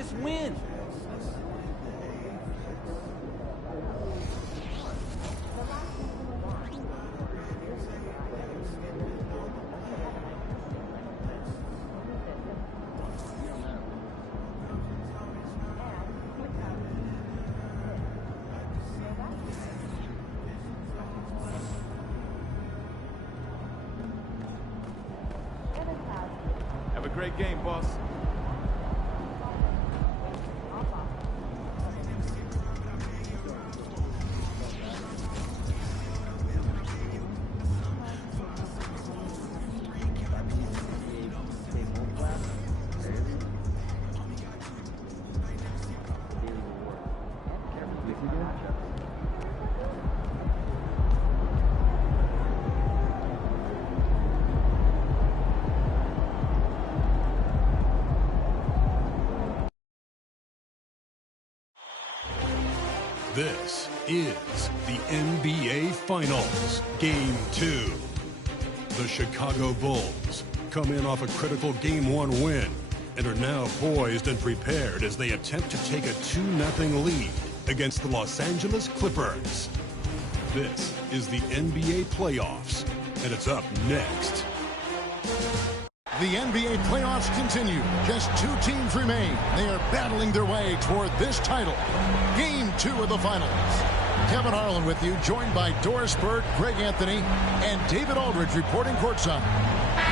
this win. Have a great game, boss. This is the NBA Finals, Game 2. The Chicago Bulls come in off a critical Game 1 win and are now poised and prepared as they attempt to take a 2-0 lead against the Los Angeles Clippers. This is the NBA Playoffs, and it's up next. The NBA playoffs continue. Just 2 teams remain. They are battling their way toward this title. Game 2 of the finals. Kevin Harlan with you, joined by Doris Burke, Greg Anthony, and David Aldridge reporting courtside.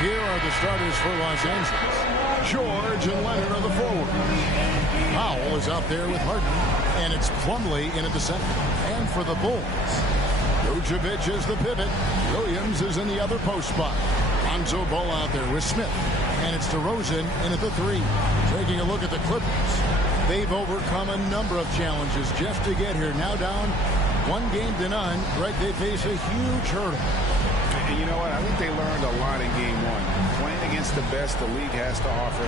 Here are the starters for Los Angeles. George and Leonard are the forwards. Powell is out there with Harden, and it's Plumlee in at the center. And for the Bulls, Vucevic is the pivot. Williams is in the other post spot. Lonzo Ball out there with Smith. And it's DeRozan in at the 3. Taking a look at the Clippers. They've overcome a number of challenges just to get here. Now down 1-0. Greg, they face a huge hurdle. And you know what? I think they learned a lot in Game 1. Playing against the best the league has to offer.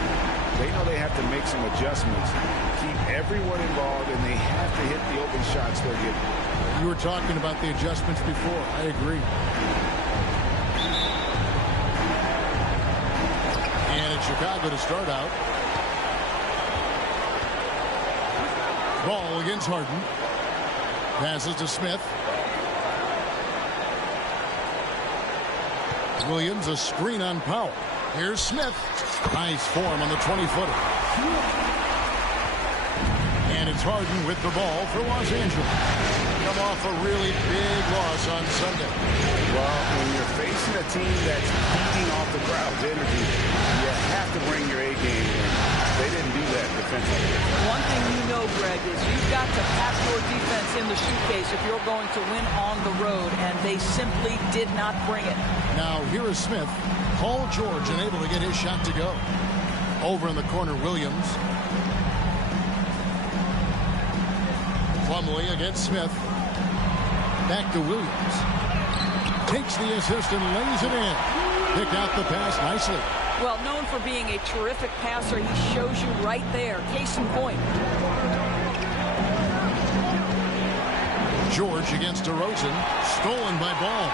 They know they have to make some adjustments. Keep everyone involved, and they have to hit the open shots they're getting. You were talking about the adjustments before. I agree. Chicago to start out. Ball against Harden. Passes to Smith. Williams, a screen on Powell. Here's Smith. Nice form on the 20-footer. And it's Harden with the ball for Los Angeles. Come off a really big loss on Sunday. Well, when you're facing a team that's feeding off the crowd's energy, you have to bring your A game in. They didn't do that defensively. One thing you know, Greg, is you've got to pack your defense in the suitcase if you're going to win on the road, and they simply did not bring it. Now, here is Smith. Paul George unable to get his shot to go. Over in the corner, Williams. Plumlee against Smith. Back to Williams. Takes the assist and lays it in. Picked out the pass nicely. Well, known for being a terrific passer, he shows you right there. Case in point. George against DeRozan. Stolen by Ball.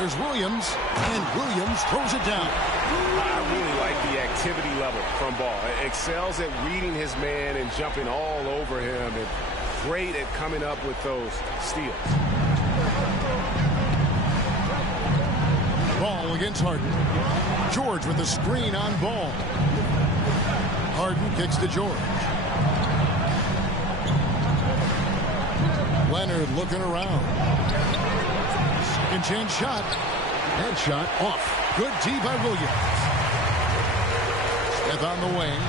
There's Williams, and Williams throws it down. I really like the activity level from Ball. Excels at reading his man and jumping all over him, and great at coming up with those steals. Ball against Harden. George with the screen on Ball. Harden kicks to George. Leonard looking around. Second chance shot. Headshot off. Good D by Williams. Smith on the wing.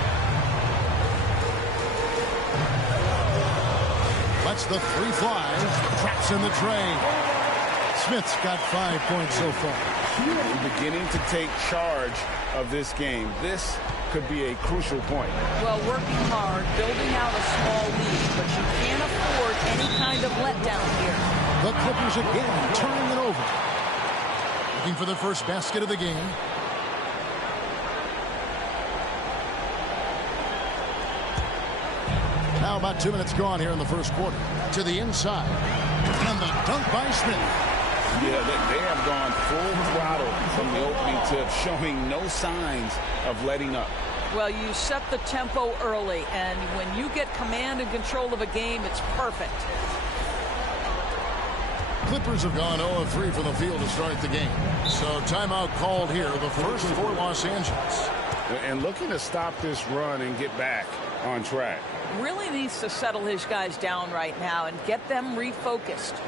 Lets the 3 fly. Traps in the tray. Smith's got 5 points so far. Beginning to take charge of this game. This could be a crucial point. Well, working hard, building out a small lead, but you can't afford any kind of letdown here. The Clippers again turning it over. Looking for the first basket of the game. Now about 2 minutes gone here in the first quarter. To the inside. And the dunk by Smith. Yeah, they have gone full throttle from the opening tip, showing no signs of letting up. Well, you set the tempo early, and when you get command and control of a game, it's perfect. Clippers have gone 0 of 3 from the field to start the game. So timeout called here, the first for Los Angeles. And looking to stop this run and get back on track. Really needs to settle his guys down right now and get them refocused.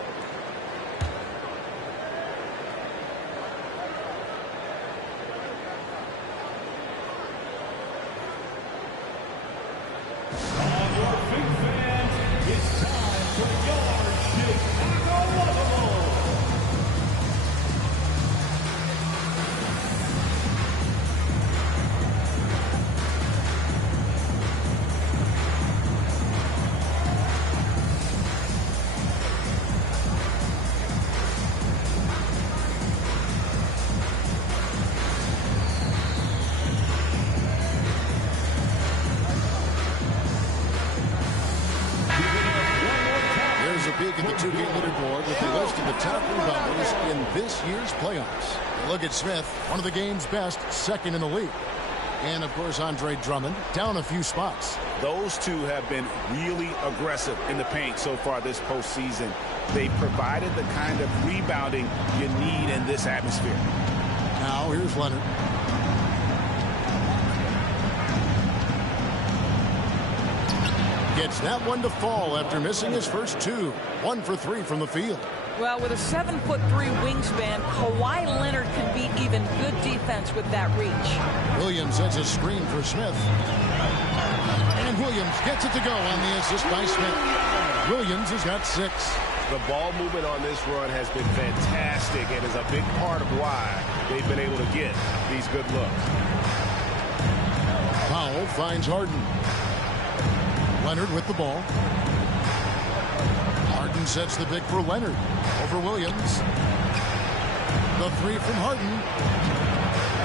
Look at Smith, one of the game's best, second in the league. And, of course, Andre Drummond, down a few spots. Those two have been really aggressive in the paint so far this postseason. They provided the kind of rebounding you need in this atmosphere. Now, here's Leonard. Gets that one to fall after missing his first two. 1 for 3 from the field. Well, with a 7'3" wingspan, Kawhi Leonard can beat even good defense with that reach. Williams sets a screen for Smith. And Williams gets it to go on the assist by Smith. Williams has got 6. The ball movement on this run has been fantastic and is a big part of why they've been able to get these good looks. Powell finds Harden. Leonard with the ball. Harden sets the big for Leonard over Williams. The 3 from Harden.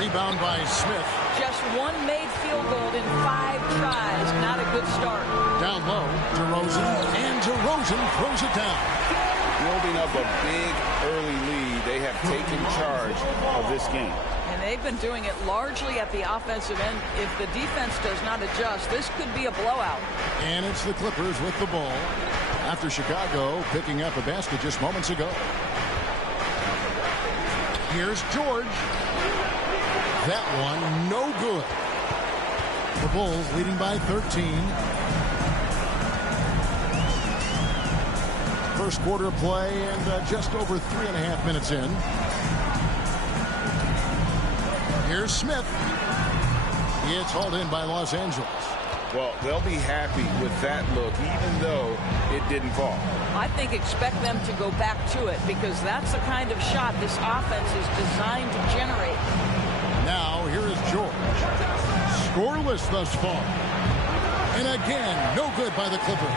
Rebound by Smith. Just one made field goal in 5 tries. Not a good start. Down low, DeRozan, and DeRozan throws it down. Building up a big early lead, they have taken charge of this game. And they've been doing it largely at the offensive end. If the defense does not adjust, this could be a blowout. And it's the Clippers with the ball after Chicago picking up a basket just moments ago. Here's George. That one, no good. The Bulls leading by 13. First quarter play and just over 3.5 minutes in. Here's Smith. It's hauled in by Los Angeles. Well, they'll be happy with that look, even though it didn't fall. I think expect them to go back to it because that's the kind of shot this offense is designed to generate. Now, here is George. Scoreless thus far. And again, no good by the Clippers.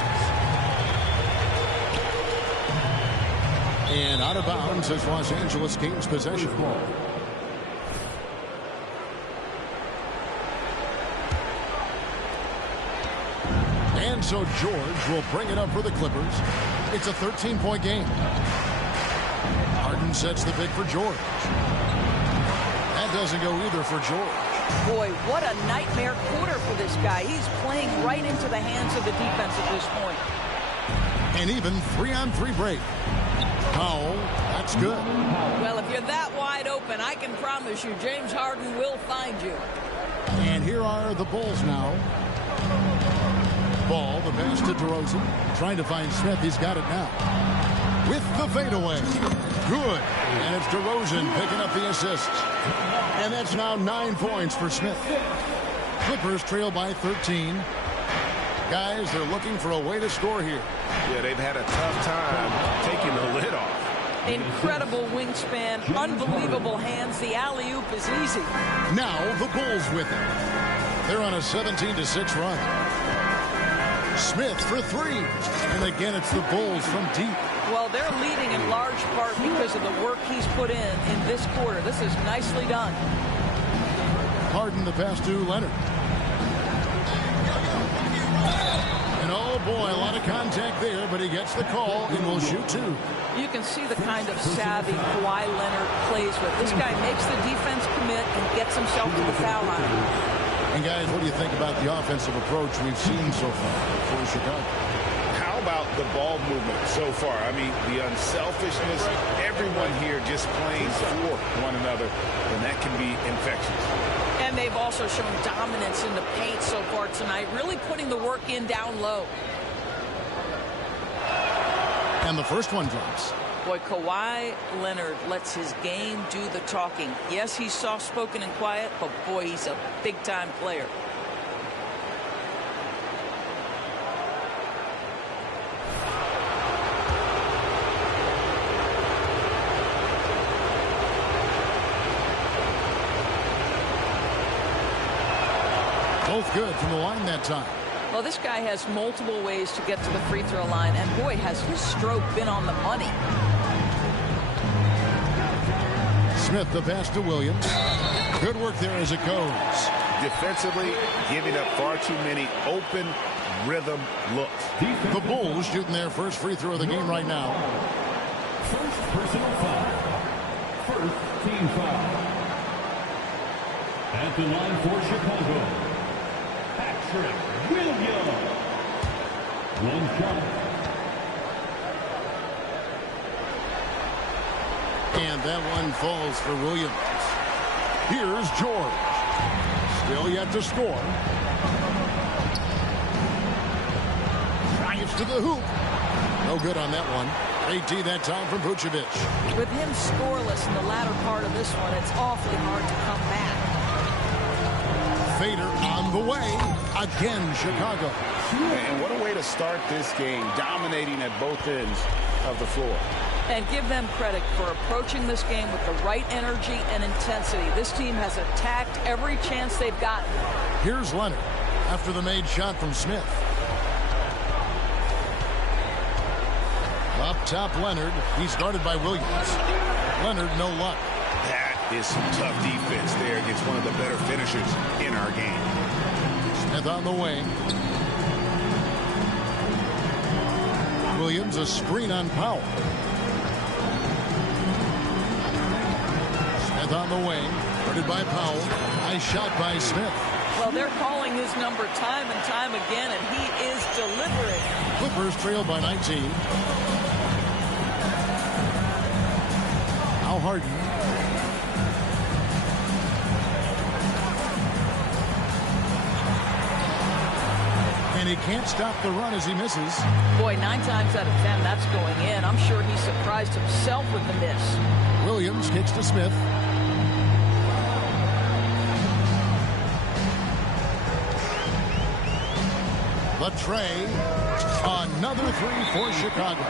And out of bounds as Los Angeles gains possession. And so George will bring it up for the Clippers. It's a 13-point game. Harden sets the big for George. That doesn't go either for George. Boy, what a nightmare quarter for this guy. He's playing right into the hands of the defense at this point. And even 3-on-3 break. Powell, that's good. Well, if you're that wide open, I can promise you James Harden will find you. And here are the Bulls now. Ball, the pass to DeRozan. Trying to find Smith. He's got it now. With the fadeaway. Good. And it's DeRozan picking up the assist. And that's now 9 points for Smith. Clippers trail by 13. Guys, they're looking for a way to score here. Yeah, they've had a tough time taking the lid off. Incredible wingspan, unbelievable hands. The alley-oop is easy. Now the Bulls with it. They're on a 17-6 run. Smith for 3. And again, it's the Bulls from deep. Well, they're leading in large part because of the work he's put in this quarter. This is nicely done. Harden the pass to Leonard. And oh boy, a lot of contact there, but he gets the call and will shoot 2. You can see the kind of savvy Kawhi Leonard plays with. This guy makes the defense commit and gets himself to the foul line. And guys, what do you think about the offensive approach we've seen so far for Chicago? How about the ball movement so far? I mean, the unselfishness, everyone here just playing for one another, and that can be infectious. And they've also shown dominance in the paint so far tonight, really putting the work in down low. And the first one drops. Boy, Kawhi Leonard lets his game do the talking. Yes, he's soft-spoken and quiet, but boy, he's a big-time player. Both good from the line that time. Well, this guy has multiple ways to get to the free throw line, and boy, has his stroke been on the money. Smith, the pass to Williams. Good work there as it goes. Defensively, giving up far too many open rhythm looks. The Bulls shooting their first free throw of the game right now. First personal foul. First team foul. At the line for Chicago, Patrick Williams. One shot. And that one falls for Williams. Here's George. Still yet to score. Drives to the hoop. No good on that one. 18 that time from Vucevic. With him scoreless in the latter part of this one, it's awfully hard to come back. Fader on the way. Again, Chicago. And what a way to start this game, dominating at both ends of the floor. And give them credit for approaching this game with the right energy and intensity. This team has attacked every chance they've gotten. Here's Leonard after the made shot from Smith. Up top, Leonard. He's guarded by Williams. Leonard, no luck. That is some tough defense there against one of the better finishers in our game. Smith on the wing. Williams, a screen on Powell. Smith on the wing. Guarded by Powell. Nice shot by Smith. Well, they're calling his number time and time again, and he is delivering. Clippers trail by 19. Al Harden. And he can't stop the run as he misses. Boy, 9 times out of 10, that's going in. I'm sure he surprised himself with the miss. Williams kicks to Smith. The tray. Another three for Chicago.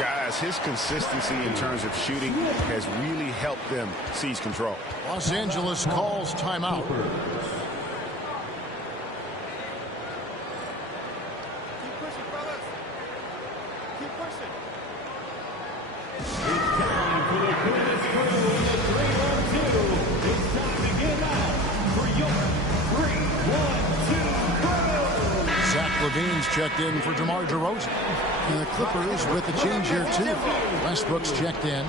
Guys, his consistency in terms of shooting has really helped them seize control. Los Angeles calls timeout. Levine's checked in for DeMar DeRozan. And the Clippers with the change here, too. Westbrook's checked in.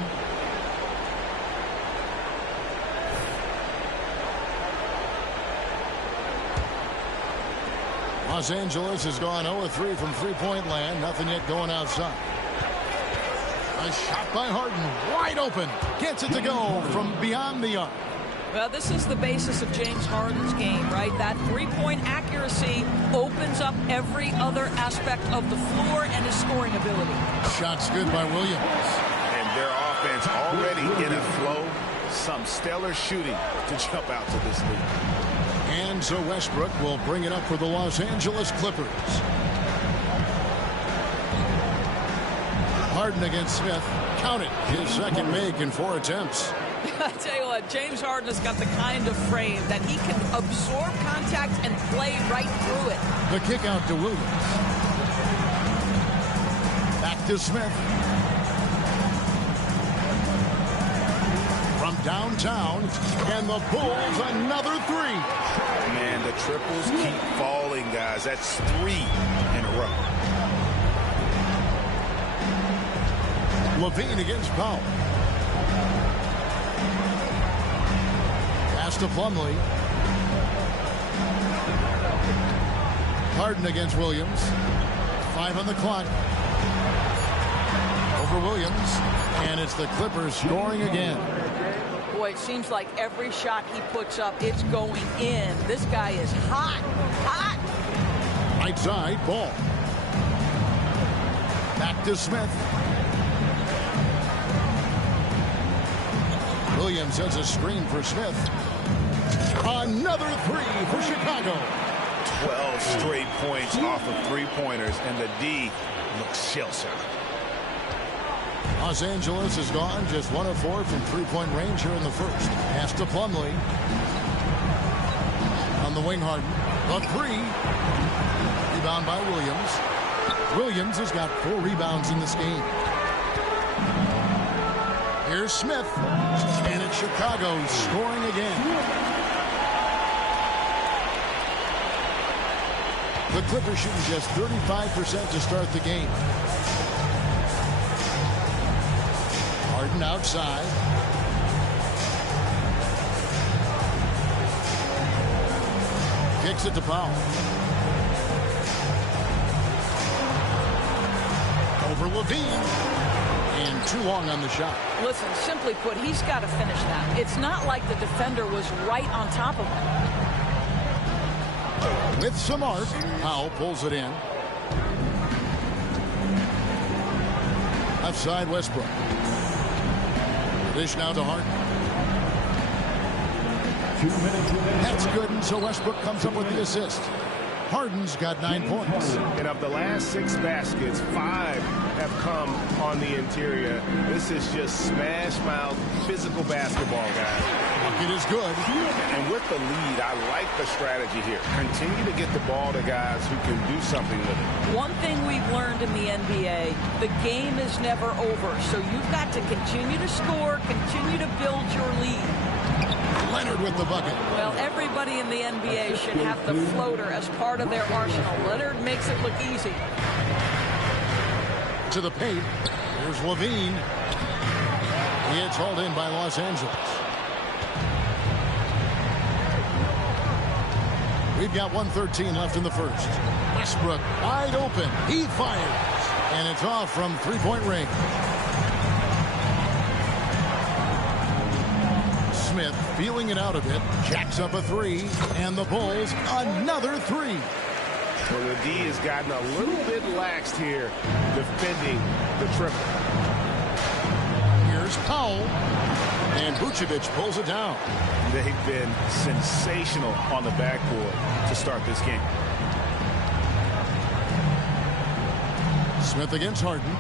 Los Angeles has gone 0-3 from three-point land. Nothing yet going outside. A shot by Harden. Wide open. Gets it to go from beyond the arc. Well, this is the basis of James Harden's game, right? That three-point accuracy opens up every other aspect of the floor and his scoring ability. Shots good by Williams. And their offense already in a flow. Some stellar shooting to jump out to this lead. And so Westbrook will bring it up for the Los Angeles Clippers. Harden against Smith. Count it. His second make in 4 attempts. I tell you what, James Harden has got the kind of frame that he can absorb contact and play right through it. The kick out to Williams. Back to Smith. From downtown, and the Bulls another three. Man, the triples keep falling, guys. That's 3 in a row. Levine against Powell. Pass to Plumlee. Harden against Williams. 5 on the clock. Over Williams. And it's the Clippers scoring again. Boy, it seems like every shot he puts up, it's going in. This guy is hot, hot. Right side, ball. Back to Smith. Williams has a screen for Smith. Another three for Chicago. 12 straight points off of three-pointers, and the D looks shell-shocked. Los Angeles is gone, just 1 of 4 from three-point range here in the first. Pass to Plumlee. On the wing, Harden. The three. Rebound by Williams. Williams has got 4 rebounds in this game. Here's Smith. And it's Chicago scoring again. The Clippers shooting just 35% to start the game. Harden outside. Kicks it to Powell. Over Levine. And too long on the shot. Listen, simply put, he's got to finish that. It's not like the defender was right on top of him. With some arc, Powell pulls it in. Left side, Westbrook. Dish now to Harden. 2 minutes remaining. That's good, and so Westbrook comes up with the assist. Harden's got 9 points. And of the last 6 baskets, 5 have come on the interior. This is just smash-mouth physical basketball, guys. It is good. And with the lead, I like the strategy here. Continue to get the ball to guys who can do something with it. One thing we've learned in the NBA, the game is never over. So you've got to continue to score, continue to build your lead. Leonard with the bucket. Well, everybody in the NBA should have the floater as part of their arsenal. Leonard makes it look easy. To the paint. Here's Levine. It's hauled in by Los Angeles. We've got 1:13 left in the first. Westbrook wide open. He fires. And it's off from three-point range. Smith feeling it out a bit. Jacks up a three. And the Bulls another three. Well, the D has gotten a little bit laxed here defending the triple. Here's Powell. And Vucevic pulls it down. They've been sensational on the backboard to start this game. Smith against Harden.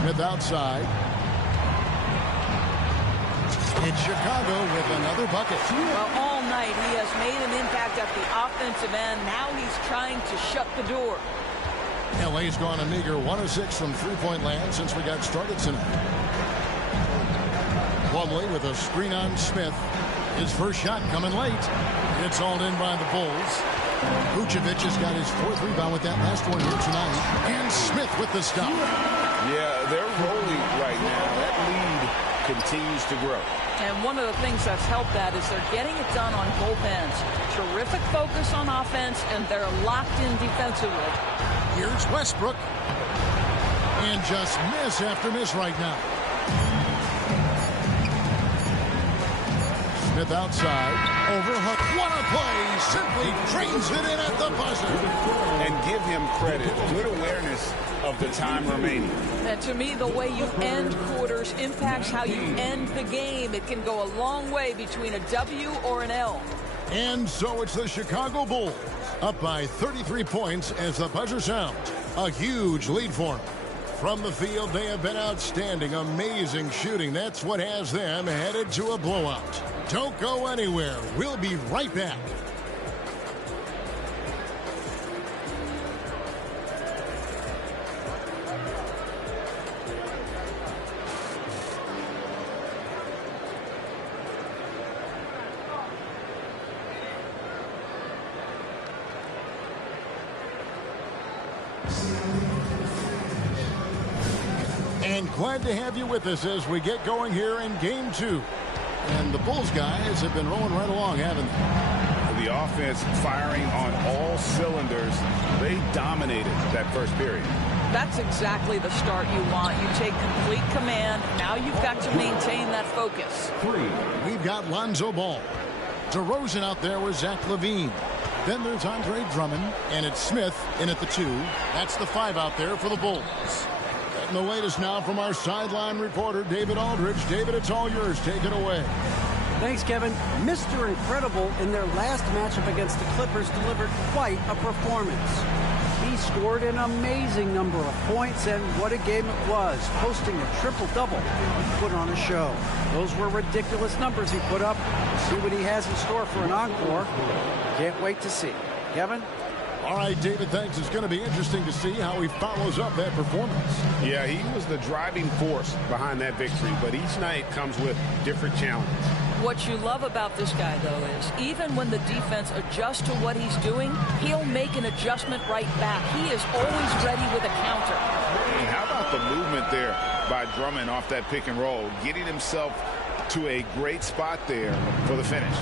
Smith outside. It's Chicago with another bucket. Well, all night he has made an impact at the offensive end. Now he's trying to shut the door. LA's gone a meager 1 of 6 from three-point land since we got started tonight. Plumlee with a screen on Smith. His first shot coming late. It's hauled in by the Bulls. Vucevic has got his 4th rebound with that last one here tonight. And Smith with the stop. Yeah, they're rolling right now. That lead continues to grow. And one of the things that's helped that is they're getting it done on both ends. Terrific focus on offense, and they're locked in defensively. Here's Westbrook. And just miss after miss right now. Smith outside. Overhook. What a play. Simply drains it in at the buzzer. And give him credit. Good awareness of the time remaining. And to me, the way you end quarters impacts how you end the game. It can go a long way between a W or an L. And so it's the Chicago Bulls up by 33 points as the buzzer sounds. A huge lead for them. From the field, they have been outstanding. Amazing shooting. That's what has them headed to a blowout. Don't go anywhere. We'll be right back. And glad to have you with us as we get going here in Game 2. And the Bulls guys have been rolling right along, haven't they? The offense firing on all cylinders. They dominated that first period. That's exactly the start you want. You take complete command. Now you've got to maintain that focus. We've got Lonzo Ball. DeRozan out there with Zach LaVine. Then there's Andre Drummond, and it's Smith in at the 2. That's the 5 out there for the Bulls. And the latest now from our sideline reporter, David Aldridge. David, it's all yours. Take it away. Thanks, Kevin. Mr. Incredible in their last matchup against the Clippers delivered quite a performance. He scored an amazing number of points, and what a game it was, posting a triple-double. He put on a show. Those were ridiculous numbers he put up. We'll see what he has in store for an encore. Can't wait to see. Kevin? All right, David, thanks. It's going to be interesting to see how he follows up that performance. Yeah, he was the driving force behind that victory, but each night comes with different challenges. What you love about this guy, though, is even when the defense adjusts to what he's doing, he'll make an adjustment right back. He is always ready with a counter. Hey, how about the movement there by Drummond off that pick and roll, getting himself to a great spot there for the finish.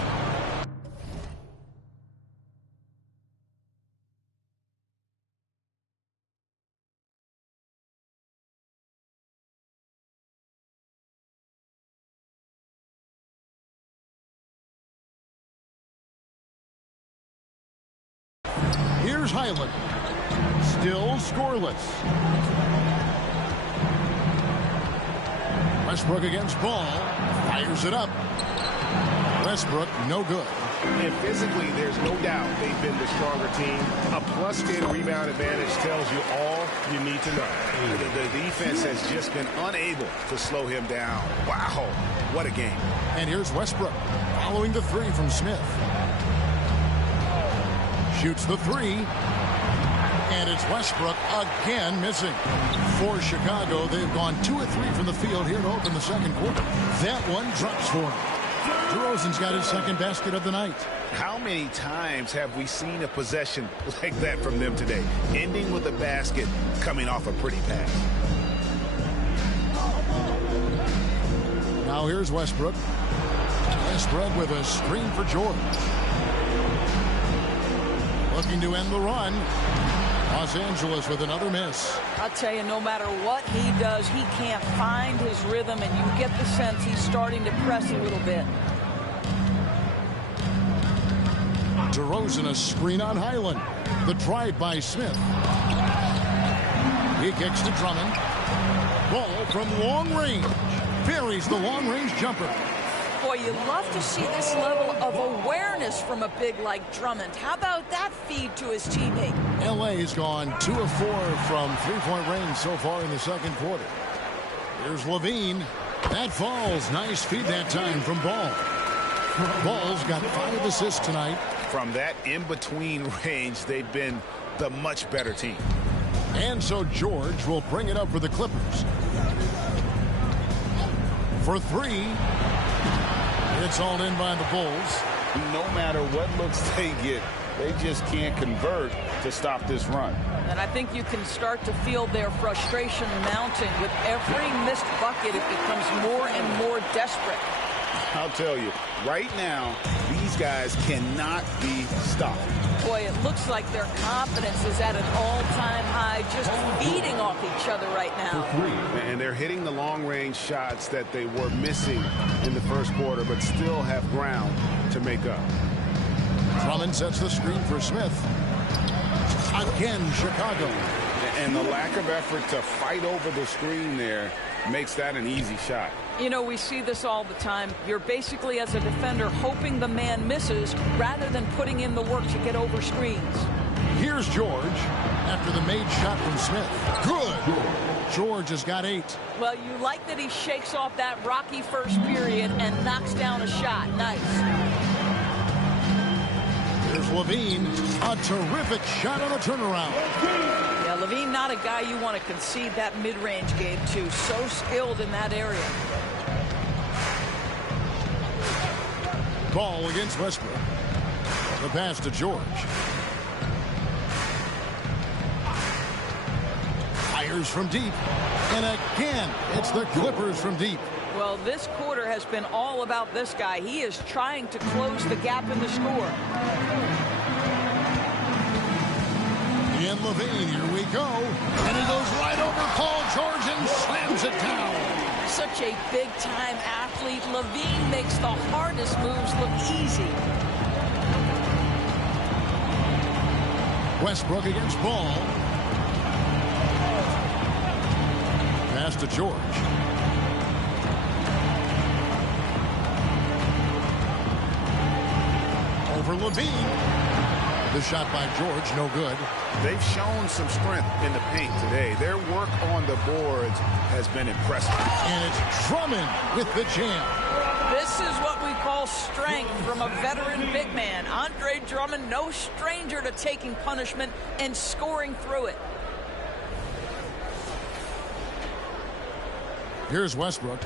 Here's Highland. Still scoreless. Westbrook against Ball. Fires it up. Westbrook, no good. And physically, there's no doubt they've been the stronger team. A +10 rebound advantage tells you all you need to know. The defense has just been unable to slow him down. Wow, what a game. And here's Westbrook following the 3 from Smith. Shoots the 3. And it's Westbrook again missing. For Chicago, they've gone 2 of 3 from the field here to open the second quarter. That one drops for him. DeRozan's got his second basket of the night. How many times have we seen a possession like that from them today? Ending with a basket, coming off a pretty pass. Now here's Westbrook. Westbrook with a screen for George. Looking to end the run. Los Angeles with another miss. I'll tell you, no matter what he does, he can't find his rhythm, and you get the sense he's starting to press a little bit. DeRozan, a screen on Highland. The drive by Smith. He kicks to Drummond. Ball from long range. Buries the long range jumper. Boy, you love to see this level of awareness from a big like Drummond. How about that feed to his teammate? LA's gone 2 of 4 from 3-point range so far in the second quarter. Here's LaVine. That falls. Nice feed that time from Ball. Ball's got 5 assists tonight. From that in-between range, they've been the much better team. And so George will bring it up for the Clippers. For 3. It's all in by the Bulls. No matter what looks they get, they just can't convert to stop this run. And I think you can start to feel their frustration mounting. With every missed bucket, it becomes more and more desperate. I'll tell you, right now, these guys cannot be stopped. Boy, it looks like their confidence is at an all-time high, just feeding off each other right now. And they're hitting the long-range shots that they were missing in the first quarter, but still have ground to make up. Drummond sets the screen for Smith. Again, Chicago. And the lack of effort to fight over the screen there makes that an easy shot. You know, we see this all the time. You're basically, as a defender, hoping the man misses rather than putting in the work to get over screens. Here's George after the made shot from Smith. Good. George has got 8. Well, you like that he shakes off that rocky first period and knocks down a shot. Nice. Here's LaVine. A terrific shot on a turnaround. Yeah, LaVine, not a guy you want to concede that mid-range game to. So skilled in that area. Ball against Westbrook. The pass to George. Fires from deep. And again, it's the Clippers from deep. Well, this quarter has been all about this guy. He is trying to close the gap in the score. And Levine, here we go. And he goes right over Paul George and slams it down. Such a big-time athlete. Levine makes the hardest moves look easy. Westbrook against Ball. Pass to George. Over Levine. The shot by George, no good. They've shown some strength in the paint today. Their work on the boards has been impressive. And it's Drummond with the jam. This is what we call strength from a veteran big man. Andre Drummond, no stranger to taking punishment and scoring through it. Here's Westbrook.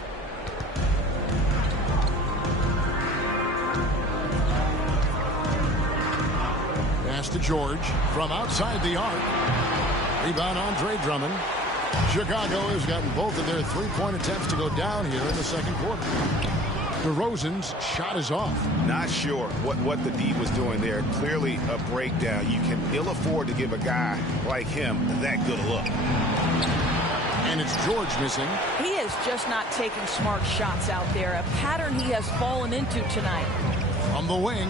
Pass to George from outside the arc. Rebound Andre Drummond. Chicago has gotten both of their three-point attempts to go down here in the second quarter. DeRozan's shot is off. Not sure what the D was doing there. Clearly a breakdown. You can ill afford to give a guy like him that good a look. And it's George missing. He is just not taking smart shots out there. A pattern he has fallen into tonight. From the wing.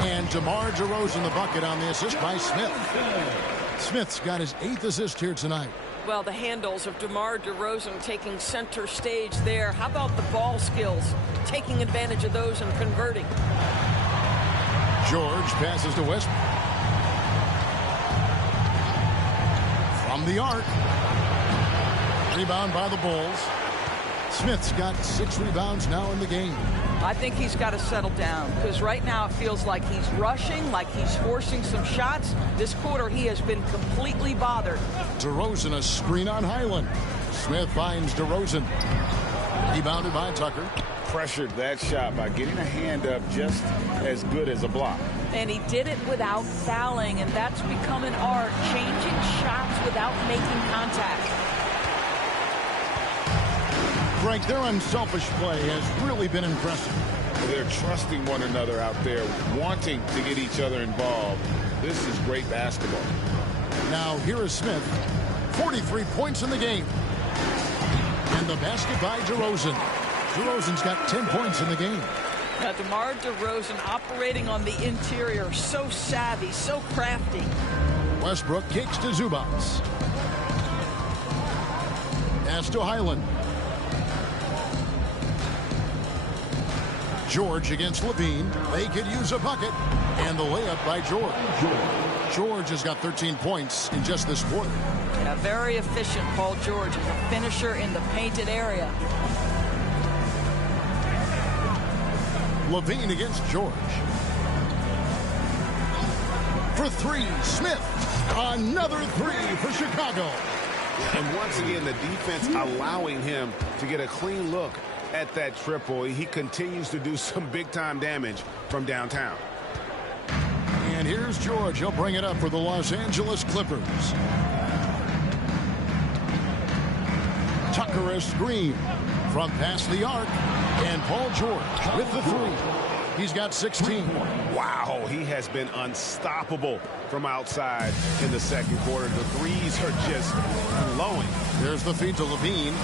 And DeMar DeRozan the bucket on the assist by Smith. Smith's got his 8th assist here tonight. Well, the handles of DeMar DeRozan taking center stage there. How about the ball skills? Taking advantage of those and converting. George passes to Westbrook. From the arc. Rebound by the Bulls. Smith's got 6 rebounds now in the game. I think he's got to settle down because right now it feels like he's rushing, like he's forcing some shots. This quarter he has been completely bothered. DeRozan a screen on Highland. Smith finds DeRozan. Rebounded by Tucker. Pressured that shot by getting a hand up just as good as a block. And he did it without fouling, and that's become an art, changing shots without making contact. Frank, their unselfish play has really been impressive. They're trusting one another out there, wanting to get each other involved. This is great basketball. Now here is Smith. 43 points in the game. And the basket by DeRozan. DeRozan's got 10 points in the game. Now DeMar DeRozan operating on the interior, so savvy, so crafty. Westbrook kicks to Zubats. Pass to Highland. George against Levine. They could use a bucket. And the layup by George. George has got 13 points in just this quarter. Yeah, very efficient, Paul George, as a finisher in the painted area. Levine against George. For 3, Smith. Another 3 for Chicago. And once again, the defense allowing him to get a clean look at that triple. He continues to do some big-time damage from downtown. And here's George. He'll bring it up for the Los Angeles Clippers. Tucker a screen from past the arc. And Paul George with the 3. He's got 16. Wow, he has been unstoppable from outside in the second quarter. The threes are just flowing. There's the feed to Levine.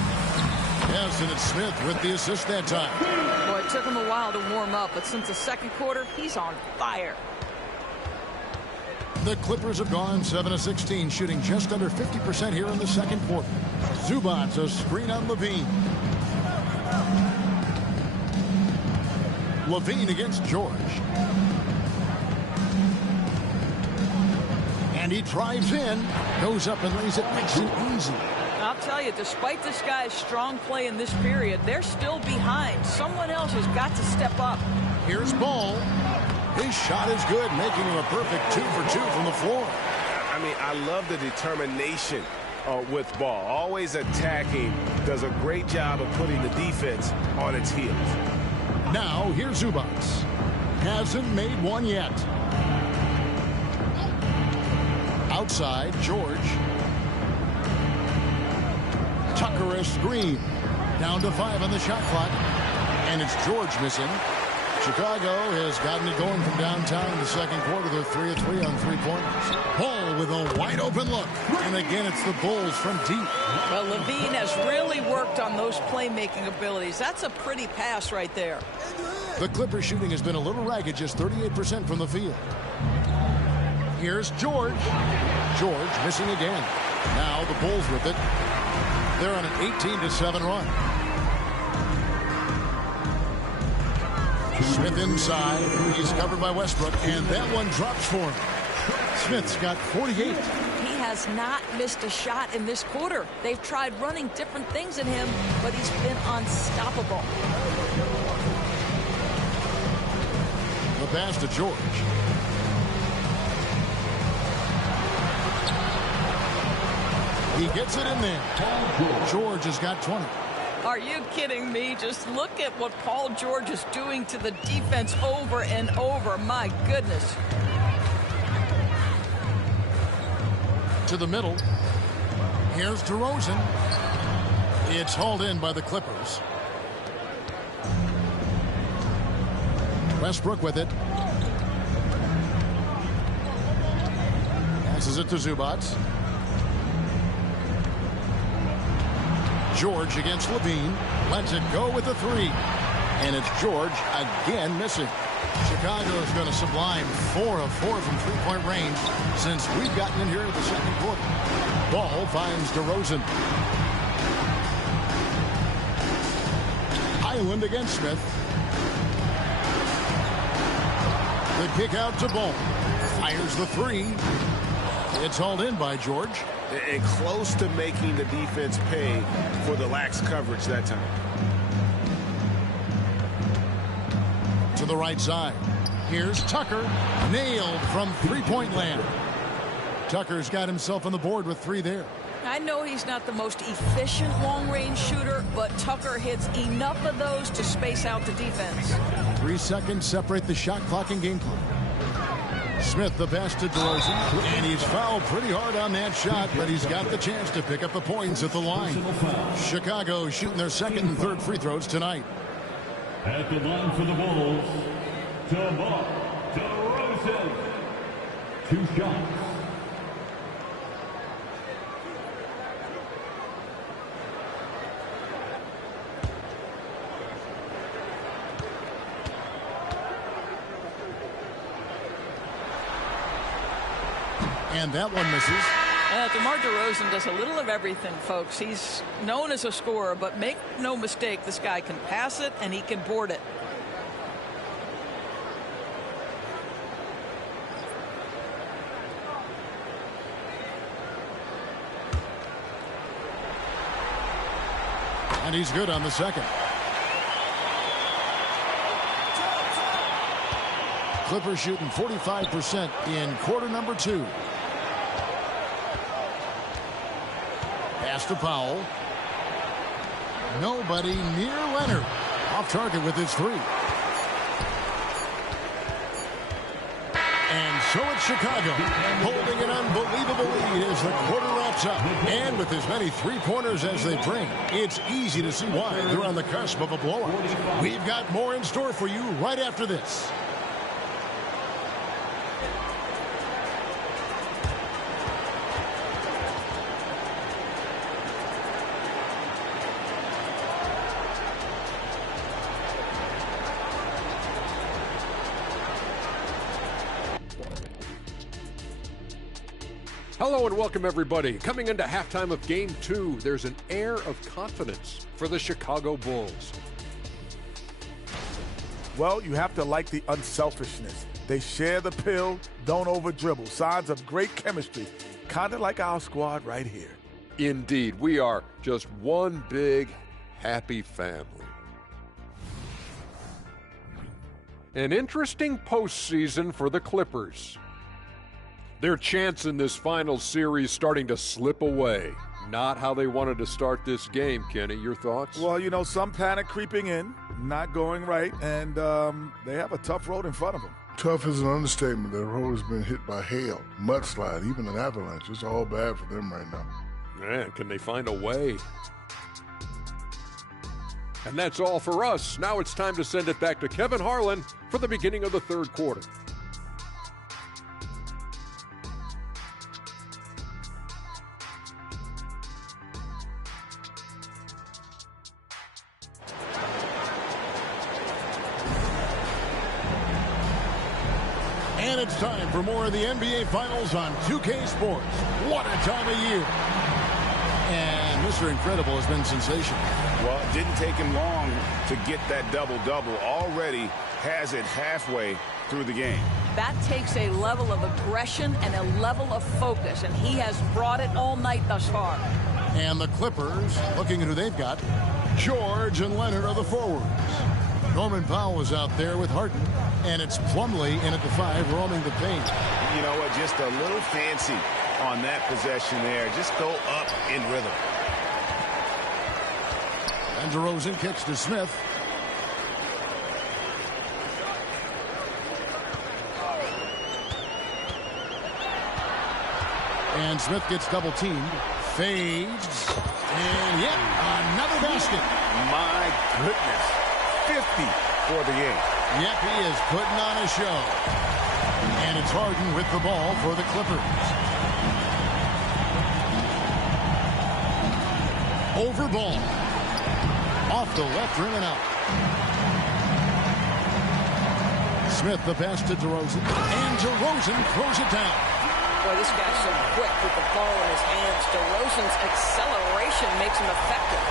Yes, and it's Smith with the assist that time. Boy, it took him a while to warm up, but since the second quarter, he's on fire. The Clippers have gone 7 of 16, shooting just under 50% here in the second quarter. Zubats a screen on Levine. Levine against George. And he drives in, goes up and lays it nice and easy. I'll tell you, despite this guy's strong play in this period, they're still behind. Someone else has got to step up. Here's Ball. His shot is good, making him a perfect 2 for 2 from the floor. I mean, I love the determination with Ball. Always attacking. Does a great job of putting the defense on its heels. Now, here's Zubats. Hasn't made one yet. Outside, George. Tucker a screen. Down to 5 on the shot clock. And it's George missing. Chicago has gotten it going from downtown in the second quarter. They're 3 of 3 on three-pointers. Paul with a wide open look. And again, it's the Bulls from deep. Well, Levine has really worked on those playmaking abilities. That's a pretty pass right there. The Clippers shooting has been a little ragged, just 38% from the field. Here's George. George missing again. Now the Bulls with it. They're on an 18-7 run. Smith inside. He's covered by Westbrook, and that one drops for him. Smith's got 48. He has not missed a shot in this quarter. They've tried running different things in him, but he's been unstoppable. The pass to George. He gets it in there. George has got 20. Are you kidding me? Just look at what Paul George is doing to the defense over and over. My goodness. To the middle. Here's DeRozan. It's hauled in by the Clippers. Westbrook with it. Passes it to Zubac. George against Levine. Lets it go with the three. And it's George again missing. Chicago is going to sublime 4 of 4 from three-point range since we've gotten in here in the second quarter. Ball finds DeRozan. Island against Smith. The kick out to Ball. Fires the three. It's hauled in by George. And close to making the defense pay for the lax coverage that time. To the right side. Here's Tucker. Nailed from three-point land. Tucker's got himself on the board with 3 there. I know he's not the most efficient long-range shooter, but Tucker hits enough of those to space out the defense. 3 seconds separate the shot clock and game clock. Smith the pass to DeRozan, and he's fouled pretty hard on that shot, but he's got the chance to pick up the points at the line. Chicago shooting their second and third free throws tonight. At the line for the Bulls, DeMar DeRozan. 2 shots. And that one misses. DeMar DeRozan does a little of everything, folks. He's known as a scorer, but make no mistake, this guy can pass it and he can board it. And he's good on the second. Clippers shooting 45% in quarter number 2. Pass to Powell. Nobody near Leonard. Off target with his 3. And so it's Chicago holding an unbelievable lead as the quarter wraps up. And with as many three-pointers as they bring, it's easy to see why they're on the cusp of a blowout. We've got more in store for you right after this. Hello and welcome, everybody. Coming into halftime of Game 2, there's an air of confidence for the Chicago Bulls. Well, you have to like the unselfishness. They share the pill, don't over-dribble. Signs of great chemistry, kind of like our squad right here. Indeed, we are just one big, happy family. An interesting postseason for the Clippers. Their chance in this final series starting to slip away. Not how they wanted to start this game, Kenny. Your thoughts? Well, you know, some panic creeping in, not going right, and they have a tough road in front of them. Tough is an understatement. Their road has been hit by hail, mudslide, even an avalanche. It's all bad for them right now. Man, can they find a way? And that's all for us. Now it's time to send it back to Kevin Harlan for the beginning of the third quarter. And it's time for more of the NBA Finals on 2K Sports. What a time of year. And Mr. Incredible has been sensational. Well, it didn't take him long to get that double-double. Already has it halfway through the game. That takes a level of aggression and a level of focus, and he has brought it all night thus far. And the Clippers, looking at who they've got, George and Leonard are the forwards. Norman Powell is out there with Harden, and it's Plumlee in at the 5, roaming the paint. You know what, just a little fancy on that possession there. Just go up in rhythm. And DeRozan kicks to Smith. And Smith gets double teamed. Fades. And yet another basket. My goodness. 50 for the game. Yep, he is putting on a show. And it's Harden with the ball for the Clippers. Over ball. Off the left rim and out. Smith the pass to DeRozan. And DeRozan throws it down. Boy, this guy's so quick with the ball in his hands. DeRozan's acceleration makes him effective.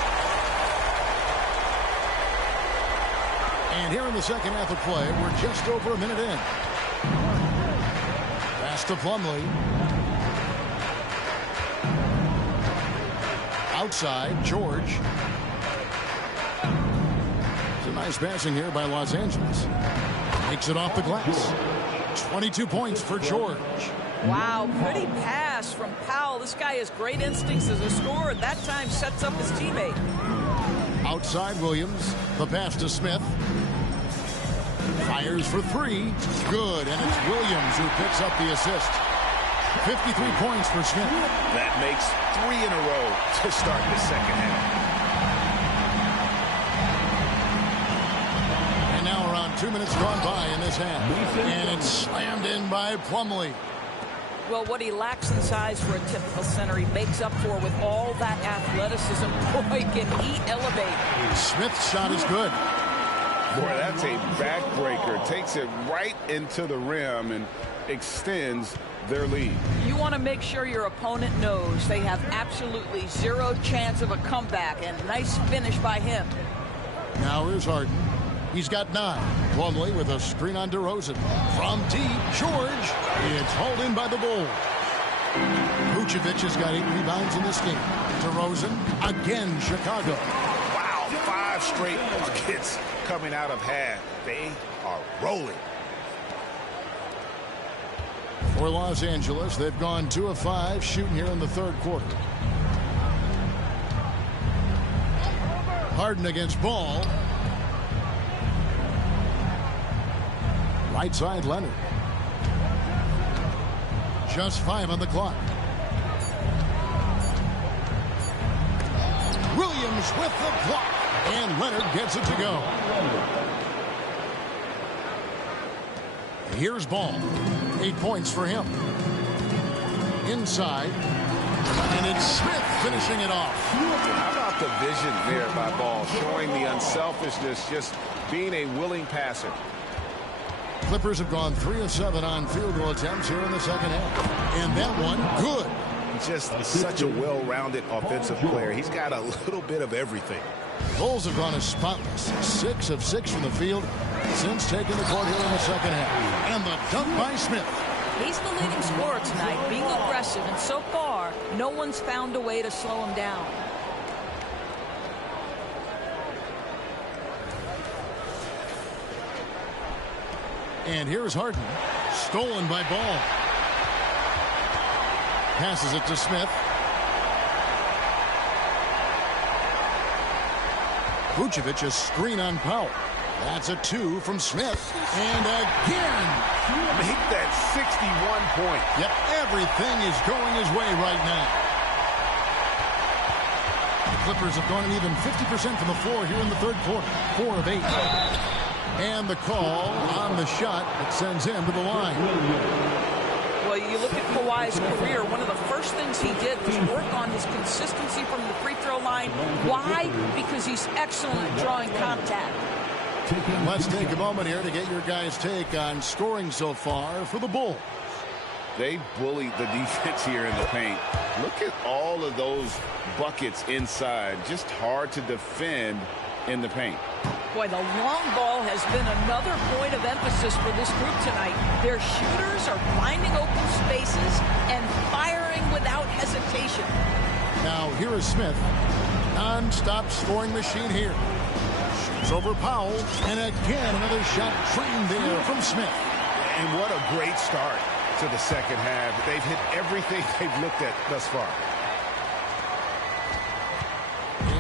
And here in the second half of play, we're just over a minute in. Pass to Plumlee. Outside, George. It's a nice passing here by Los Angeles. Makes it off the glass. 22 points for George. Wow, pretty pass from Powell. This guy has great instincts as a scorer. At that time, sets up his teammate. Outside, Williams. The pass to Smith. Fires for 3. Good, and it's Williams who picks up the assist. 53 points for Smith. That makes 3 in a row to start the second half. And now around 2 minutes gone by in this half. And it's slammed in by Plumlee. Well, what he lacks in size for a typical center, he makes up for with all that athleticism. Boy, can he elevate. Smith's shot is good. Boy, that's a backbreaker. Takes it right into the rim and extends their lead. You want to make sure your opponent knows they have absolutely zero chance of a comeback, and nice finish by him. Now here's Harden. He's got 9. Plumlee with a screen on DeRozan. From deep, George. It's hauled in by the Bulls. Vucevic has got 8 rebounds in this game. DeRozan, again Chicago. Wow, 5 straight buckets coming out of half. They are rolling. For Los Angeles, they've gone 2 of 5 shooting here in the third quarter. Harden against Ball. Right side, Leonard. Just 5 on the clock. Williams with the block. And Leonard gets it to go. Here's Ball. 8 points for him. Inside. And it's Smith finishing it off. How about the vision there by Ball, showing the unselfishness, just being a willing passer. Clippers have gone 3 of 7 on field goal attempts here in the second half. And that one, good. Just such a well-rounded offensive player. He's got a little bit of everything. Bulls have gone as spotless. 6 of 6 from the field since taking the court here in the second half. And the dunk by Smith. He's the leading scorer tonight, being aggressive, and so far, no one's found a way to slow him down. And here's Harden. Stolen by Ball. Passes it to Smith. Vucevic a screen on Powell. That's a 2 from Smith. And again. Make that 61 point. Yep, everything is going his way right now. Clippers have gone an even 50% from the floor here in the third quarter. 4 of 8. And the call on the shot that sends him to the line. Well, you look at Kawhi's career, one of the first things he did was work on his consistency from the free throw line. Why? Because he's excellent at drawing contact. Let's take a moment here to get your guys' take on scoring so far for the Bulls. They bullied the defense here in the paint. Look at all of those buckets inside. Just hard to defend in the paint. Boy, the long ball has been another point of emphasis for this group tonight. Their shooters are finding open spaces and firing without hesitation. Now, here is Smith. Non-stop scoring machine here. Shoots over Powell. And again, another shot trained there from Smith. And what a great start to the second half. They've hit everything they've looked at thus far.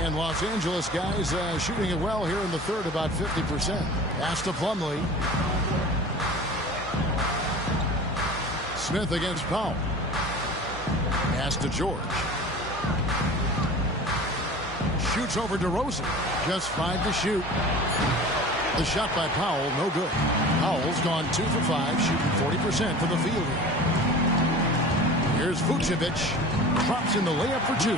And Los Angeles guys shooting it well here in the third, about 50%. Pass to Plumlee. Smith against Powell. Pass to George. Shoots over DeRozan. Just 5 to shoot. The shot by Powell, no good. Powell's gone 2 for 5, shooting 40% from the field. Here's Vucevic. Drops in the layup for 2.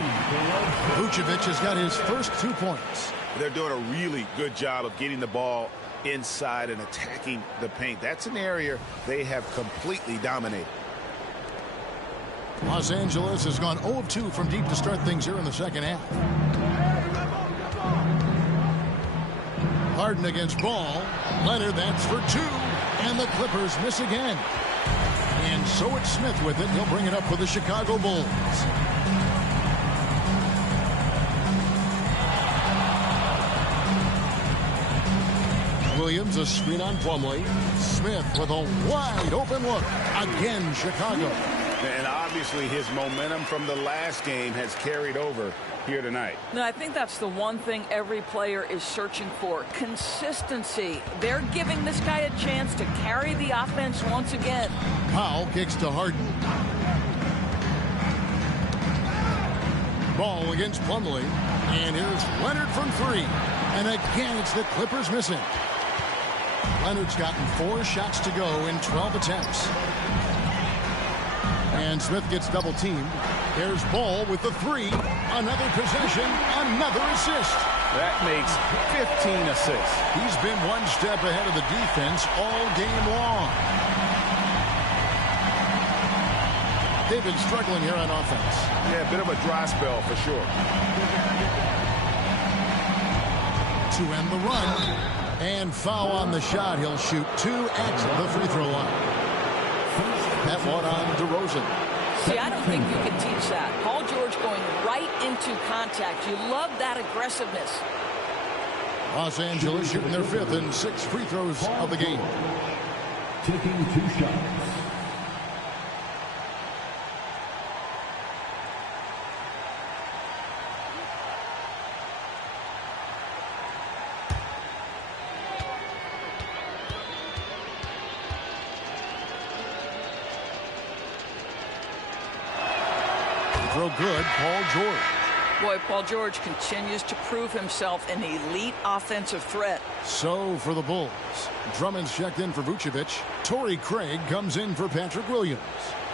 Vucevic has got his first 2 points. They're doing a really good job of getting the ball inside and attacking the paint. That's an area they have completely dominated. Los Angeles has gone 0 of 2 from deep to start things here in the second half. Harden against Ball. Leonard, that's for 2. And the Clippers miss again. And so it's Smith with it. He'll bring it up for the Chicago Bulls. Williams, a screen on Plumlee. Smith with a wide open look. Again, Chicago. And obviously his momentum from the last game has carried over here tonight. No, I think that's the one thing every player is searching for. Consistency. They're giving this guy a chance to carry the offense once again. Powell kicks to Harden. Ball against Plumlee. And here's Leonard from 3. And again, it's the Clippers missing. Leonard's gotten 4 shots to go in 12 attempts. And Smith gets double teamed. There's Ball with the 3. Another possession, another assist. That makes 15 assists. He's been one step ahead of the defense all game long. They've been struggling here on offense. Yeah, a bit of a dry spell for sure. To end the run. And foul on the shot. He'll shoot 2 at the free throw line. That one on DeRozan. See, I don't think you can teach that. Paul George going right into contact. You love that aggressiveness. Los Angeles shooting their 5th and 6th free throws of the game. Taking 2 shots. Throw good, Paul George. Boy, Paul George continues to prove himself an elite offensive threat. So for the Bulls, Drummond's checked in for Vucevic. Torrey Craig comes in for Patrick Williams.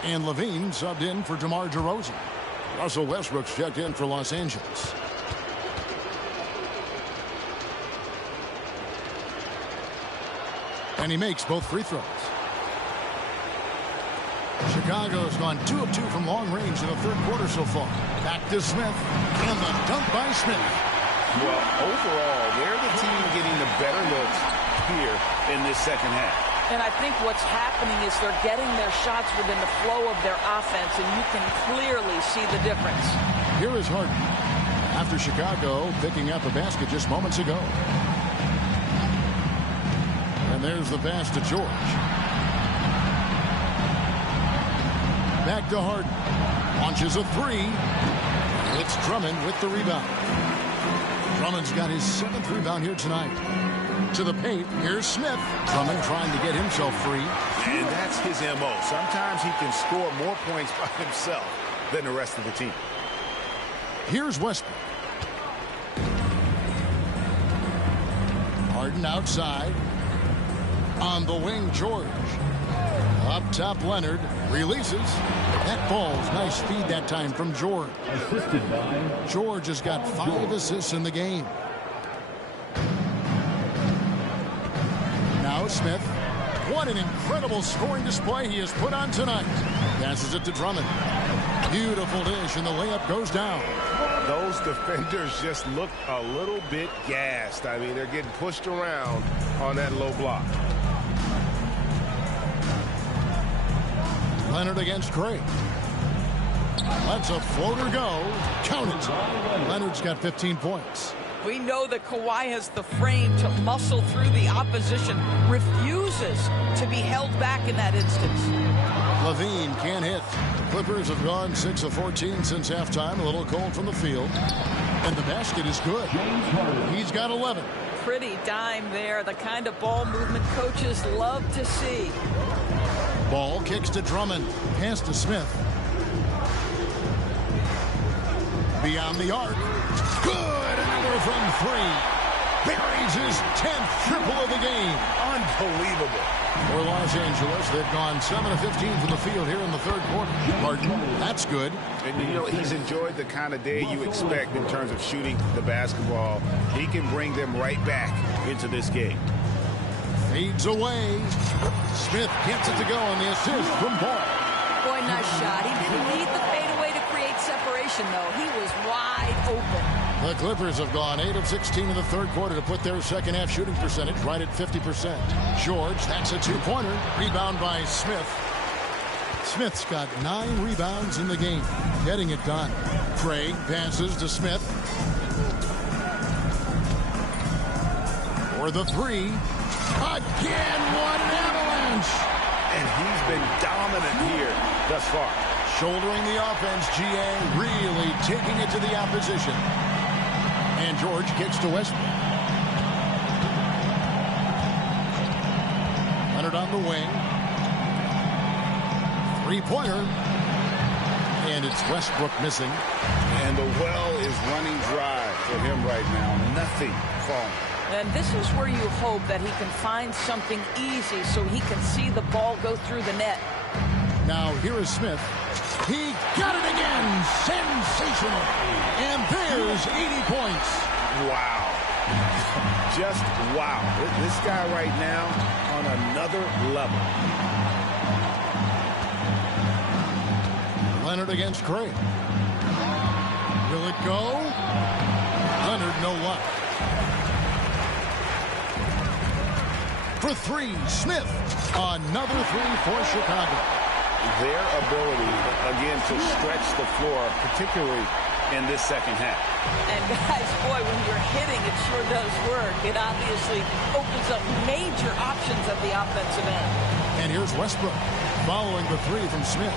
And Levine subbed in for DeMar DeRozan. Russell Westbrook's checked in for Los Angeles. And he makes both free throws. Chicago's gone 2 of 2 from long range in the third quarter so far. Back to Smith. And the dunk by Smith. Well, overall, they're the team getting the better looks here in this second half. And I think what's happening is they're getting their shots within the flow of their offense, and you can clearly see the difference. Here is Harden. After Chicago picking up a basket just moments ago. And there's the pass to George. Back to Harden. Launches a 3. It's Drummond with the rebound. Drummond's got his 7th rebound here tonight. To the paint. Here's Smith. Drummond trying to get himself free. And that's his MO. Sometimes he can score more points by himself than the rest of the team. Here's Westbrook. Harden outside. On the wing, George. Up top, Leonard releases. That ball's nice feed that time from George. Assisted by George has got 5 assists in the game. Now Smith. What an incredible scoring display he has put on tonight. Passes it to Drummond. Beautiful dish, and the layup goes down. Those defenders just look a little bit gassed. I mean, they're getting pushed around on that low block. Leonard against Craig. Lets a floater go. Count it. Leonard's got 15 points. We know that Kawhi has the frame to muscle through the opposition, refuses to be held back in that instance. Levine can't hit. Clippers have gone 6 of 14 since halftime. A little cold from the field. And the basket is good. He's got 11. Pretty dime there, the kind of ball movement coaches love to see. Ball kicks to Drummond. Pass to Smith. Beyond the arc. Good! Another from 3. Buries his 10th triple of the game. Unbelievable. For Los Angeles, they've gone 7 of 15 from the field here in the third quarter. Harden, that's good. And, you know, he's enjoyed the kind of day you expect in terms of shooting the basketball. He can bring them right back into this game. Fades away. Smith gets it to go on the assist from Ball. Boy, nice shot. He didn't need the fadeaway to create separation, though. He was wide open. The Clippers have gone 8 of 16 in the third quarter to put their second half shooting percentage right at 50%. George, that's a 2-pointer. Rebound by Smith. Smith's got 9 rebounds in the game. Getting it done. Craig passes to Smith. For the 3. Again, what an avalanche! And he's been dominant here thus far. Shouldering the offense, GA really taking it to the opposition. And George kicks to Westbrook. Leonard on the wing. 3-pointer. And it's Westbrook missing. And the well is running dry for him right now. Nothing falling. And this is where you hope that he can find something easy so he can see the ball go through the net. Now here is Smith. He got it again. Sensational. And there's 80 points. Wow. Just wow. This guy right now on another level. Leonard against Craig. Will it go? Leonard, no luck. For 3, Smith. Another 3 for Chicago. Their ability, again, to stretch the floor, particularly in this second half. And guys, boy, when you're hitting, it sure does work. It obviously opens up major options at the offensive end. And here's Westbrook following the 3 from Smith.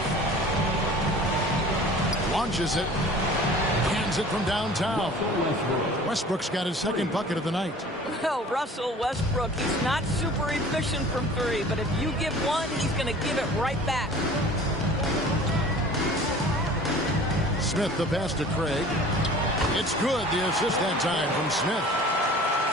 Launches it. Hands it from downtown. Westbrook's got his second bucket of the night. Well, Russell Westbrook, he's not super efficient from 3, but if you give one, he's going to give it right back. Smith the pass to Craig. It's good, the assist that time from Smith.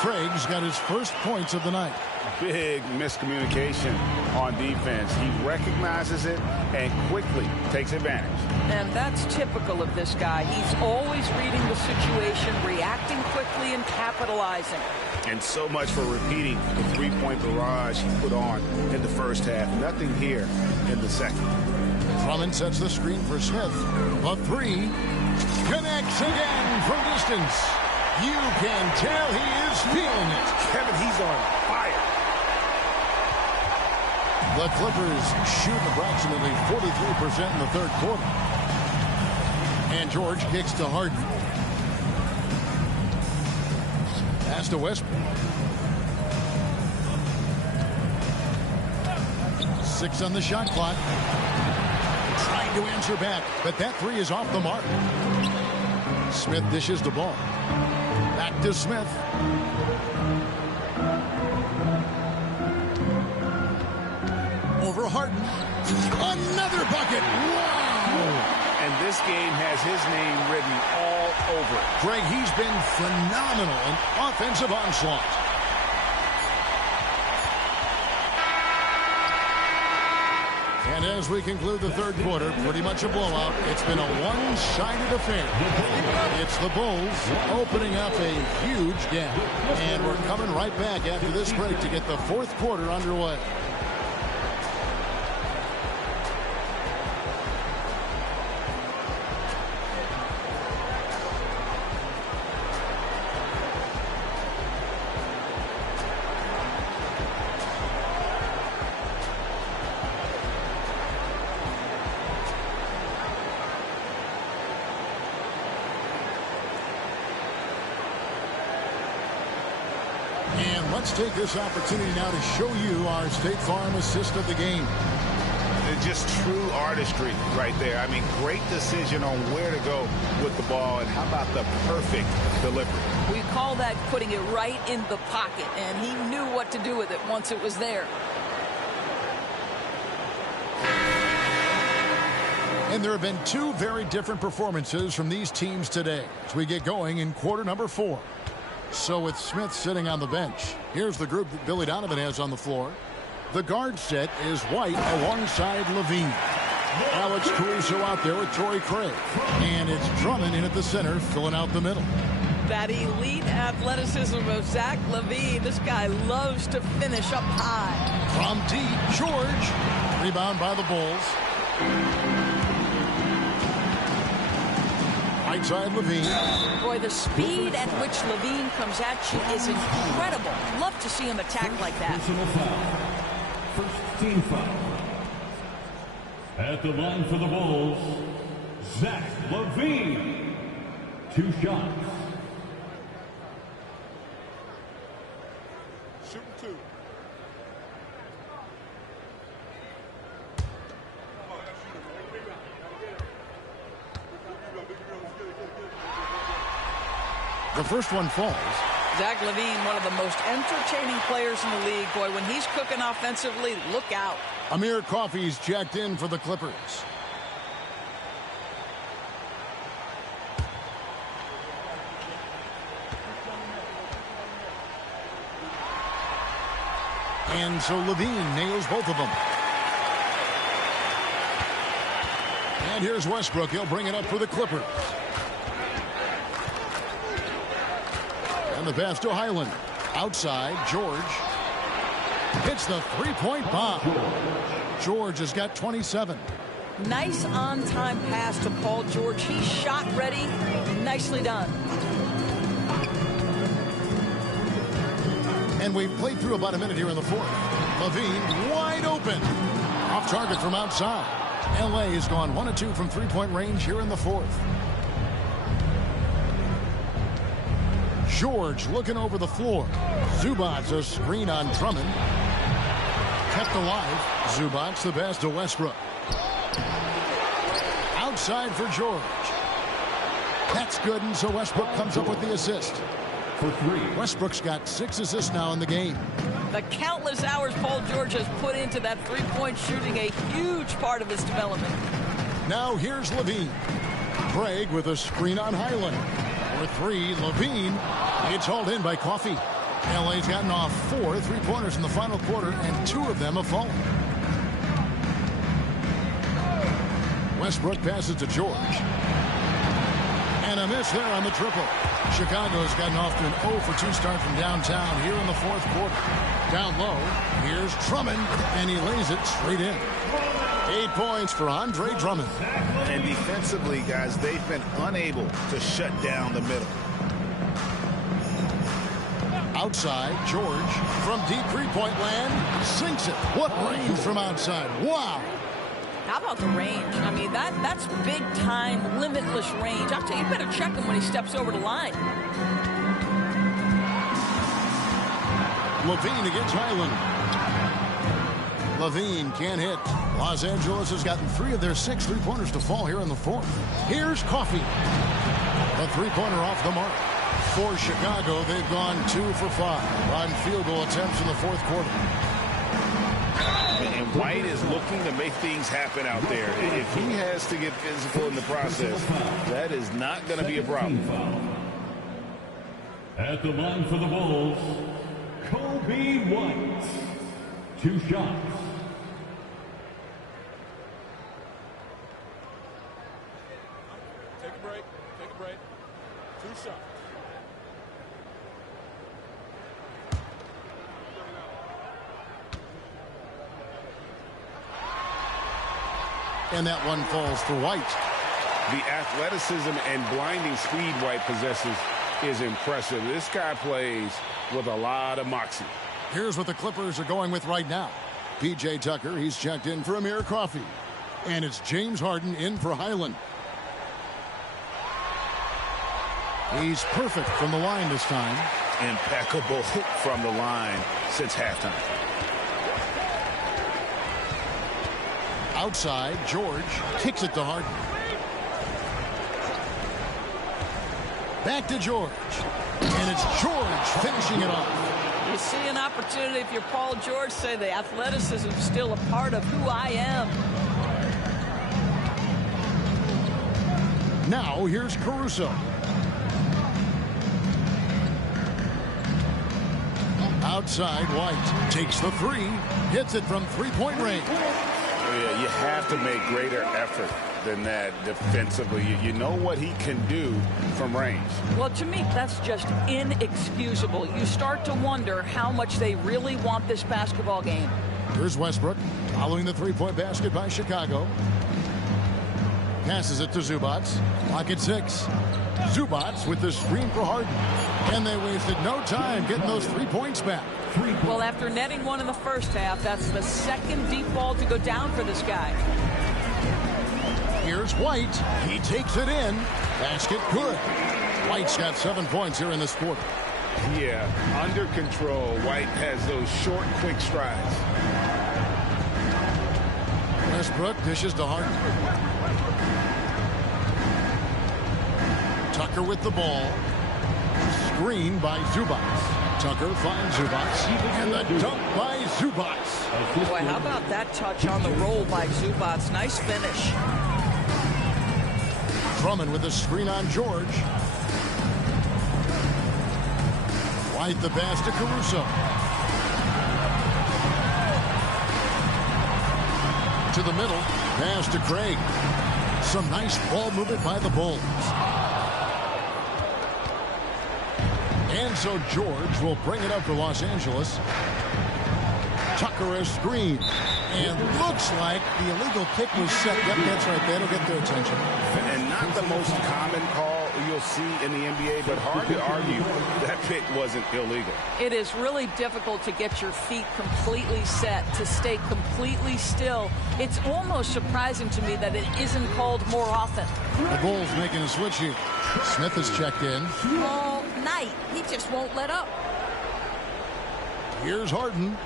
Craig's got his first points of the night. Big miscommunication on defense. He recognizes it and quickly takes advantage. And that's typical of this guy. He's always reading the situation, reacting quickly, and capitalizing. And so much for repeating the three-point barrage he put on in the first half. Nothing here in the second. Drummond sets the screen for Smith. A 3. Connects again from distance. You can tell he is feeling it. Kevin, he's on fire. The Clippers shoot approximately 43% in the third quarter. And George kicks to Harden. Pass to Westbrook. 6 on the shot clock. Trying to answer back, but that 3 is off the mark. Smith dishes the ball. Back to Smith. Over Harden. Another bucket. Wow. And this game has his name written all over it. Greg, he's been phenomenal in offensive onslaught. And as we conclude the third quarter, pretty much a blowout. It's been a one-sided affair. It's the Bulls opening up a huge gap. And we're coming right back after this break to get the fourth quarter underway. And let's take this opportunity now to show you our State Farm assist of the game. It's just true artistry right there. I mean, great decision on where to go with the ball, and how about the perfect delivery? We call that putting it right in the pocket, and he knew what to do with it once it was there. And there have been two very different performances from these teams today as we get going in quarter number 4. So with Smith sitting on the bench, here's the group that Billy Donovan has on the floor. The guard set is White alongside Levine. Alex Caruso out there with Torrey Craig. And it's Drummond in at the center, filling out the middle. That elite athleticism of Zach LaVine. This guy loves to finish up high. From deep, George. Rebound by the Bulls. Right side, Levine. Boy, the speed at which Levine comes at you is incredible. Love to see him attack like that. Personal foul. First team foul. At the line for the Bulls, Zach LaVine. 2 shots. Shooting 2. The first one falls. Zach LaVine, one of the most entertaining players in the league. Boy, when he's cooking offensively, look out. Amir Coffey's checked in for the Clippers. And so LaVine nails both of them. And here's Westbrook. He'll bring it up for the Clippers. And the pass to Highland. Outside, George. Hits the three-point bomb. George has got 27. Nice on-time pass to Paul George. He's shot ready. Nicely done. And we've played through about a minute here in the fourth. LaVine wide open. Off target from outside. LA has gone 1 of 2 from three-point range here in the fourth. George looking over the floor. Zubac a screen on Drummond. Kept alive. Zubac the pass to Westbrook. Outside for George. That's good, and so Westbrook comes up with the assist. For 3. Westbrook's got 6 assists now in the game. The countless hours Paul George has put into that three-point shooting, a huge part of his development. Now here's LaVine. Craig with a screen on Highland. For 3, LaVine. It's hauled in by Coffey. LA's gotten off 4 three-pointers in the final quarter, and 2 of them have fallen. Westbrook passes to George. And a miss there on the triple. Chicago's gotten off to an 0 for 2 start from downtown here in the fourth quarter. Down low, here's Drummond, and he lays it straight in. 8 points for Andre Drummond. And defensively, guys, they've been unable to shut down the middle. Outside, George from deep three-point land sinks it. What range from outside. Wow. How about the range? I mean, that's big-time, limitless range. I'll tell you, you better check him when he steps over the line. LaVine against Highland. LaVine can't hit. Los Angeles has gotten 3 of their 6 three-pointers to fall here in the fourth. Here's Coffey. A three-pointer off the mark. For Chicago, they've gone 2 for 5 on field goal attempts in the fourth quarter. And White is looking to make things happen out there. If he has to get physical in the process, that is not going to be a problem. At the line for the Bulls, Kobe White. 2 shots. And that one falls for White. The athleticism and blinding speed White possesses is impressive. This guy plays with a lot of moxie. Here's what the Clippers are going with right now. P.J. Tucker, he's checked in for Amir Coffey. And it's James Harden in for Highland. He's perfect from the line this time. Impeccable from the line since halftime. Outside, George kicks it to Harden. Back to George. And it's George finishing it off. You see an opportunity if you're Paul George, say the athleticism is still a part of who I am. Now here's Caruso. Outside, White takes the three, hits it from three-point range. Yeah, you have to make greater effort than that defensively. You know what he can do from range. Well, to me, that's just inexcusable. You start to wonder how much they really want this basketball game. Here's Westbrook following the three-point basket by Chicago. Passes it to Zubac. Clock at 6. Zubac with the screen for Harden. And they wasted no time getting those 3 points back. Well, after netting one in the first half, that's the second deep ball to go down for this guy. Here's White. He takes it in. Basket good. White's got 7 points here in this quarter. Yeah, under control. White has those short, quick strides. Westbrook dishes to Harden. Tucker with the ball. Screen by Zubac. Tucker finds Zubac. And the dunk by Zubac. Boy, how about that touch on the roll by Zubac? Nice finish. Drummond with the screen on George. White the pass to Caruso. To the middle. Pass to Craig. Some nice ball movement by the Bulls. And so George will bring it up for Los Angeles. Tucker a screen. And looks like the illegal kick was set. Yep, that's right. That'll get their attention. And not the most common call you'll see in the NBA, but hard to argue that pick wasn't illegal. It is really difficult to get your feet completely set, to stay completely still. It's almost surprising to me that it isn't called more often. The Bulls making a switch here. Smith is checked in. All night. He just won't let up. Here's Harden.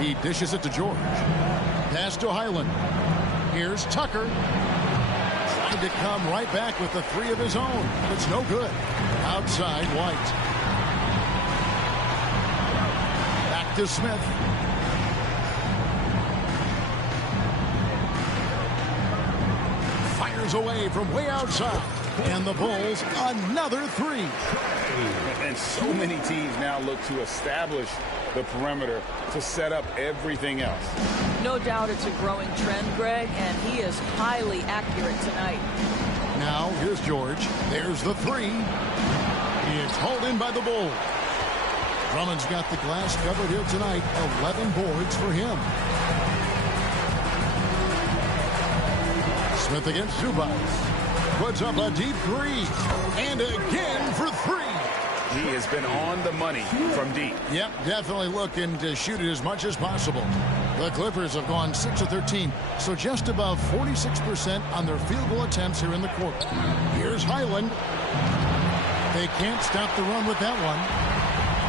He dishes it to George. Pass to Highland. Here's Tucker. Trying to come right back with the three of his own. But it's no good. Outside, White. Back to Smith. Fires away from way outside. And the Bulls, another three. And so many teams now look to establish the perimeter to set up everything else. No doubt it's a growing trend, Greg, and he is highly accurate tonight. Now, here's George. There's the three. It's hauled in by the Bulls. Drummond's got the glass covered here tonight. 11 boards for him. Smith against Zubac. Puts up a deep three. And again for three. He has been on the money from deep. Yep, definitely looking to shoot it as much as possible. The Clippers have gone 6 of 13, so just above 46% on their field goal attempts here in the quarter. Here's Highland. They can't stop the run with that one.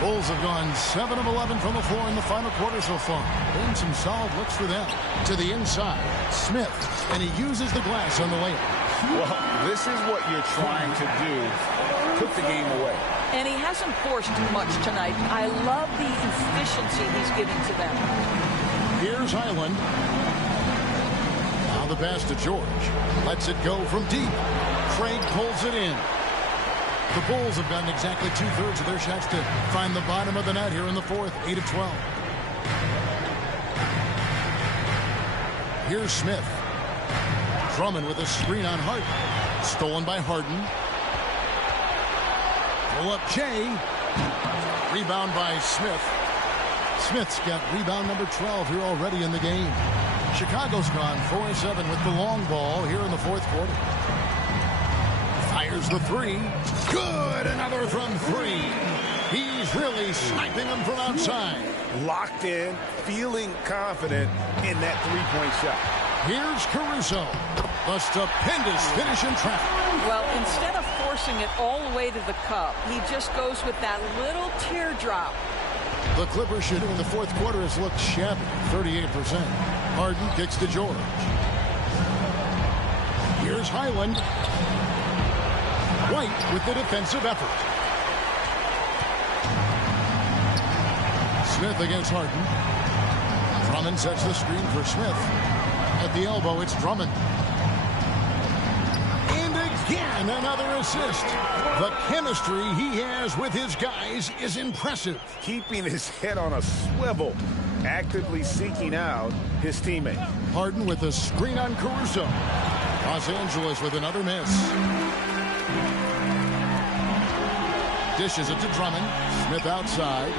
Bulls have gone 7 of 11 from the floor in the final quarter so far. Been some solid looks for them. To the inside, Smith, and he uses the glass on the layup. Well, this is what you're trying to do. Put the game away. And he hasn't forced much tonight. I love the efficiency he's giving to them. Here's Highland. Now the pass to George. Lets it go from deep. Craig pulls it in. The Bulls have gotten exactly 2/3 of their shots to find the bottom of the net here in the fourth. 8 of 12. Here's Smith. Drummond with a screen on Harden. Stolen by Harden. Pull up Jay. Rebound by Smith. Smith's got rebound number 12 here already in the game. Chicago's gone 4-7 with the long ball here in the fourth quarter. Fires the three. Good. Another from three. He's really sniping them from outside. Locked in, feeling confident in that three-point shot. Here's Caruso. A stupendous finish in traffic. Well, instead of forcing it all the way to the cup, he just goes with that little teardrop. The Clippers shooting in the fourth quarter has looked shabby, 38%. Harden kicks to George. Here's Highland. White with the defensive effort. Smith against Harden. Drummond sets the screen for Smith. At the elbow, it's Drummond. And again, another assist. The chemistry he has with his guys is impressive. Keeping his head on a swivel, actively seeking out his teammate. Harden with a screen on Caruso. Los Angeles with another miss. Dishes it to Drummond. Smith outside.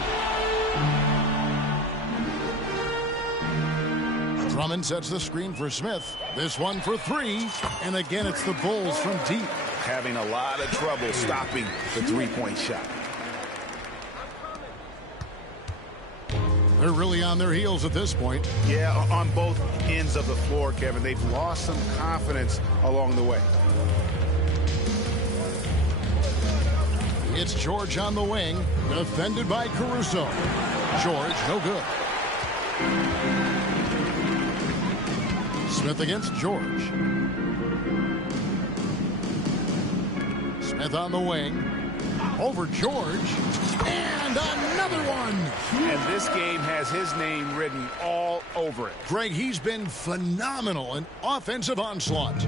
Drummond sets the screen for Smith. This one for three. And again, it's the Bulls from deep. Having a lot of trouble stopping the three-point shot. They're really on their heels at this point. Yeah, on both ends of the floor, Kevin. They've lost some confidence along the way. It's George on the wing, defended by Caruso. George, no good. Smith against George. Smith on the wing. Over George. And another one. And this game has his name written all over it. Greg, he's been phenomenal in offensive onslaught.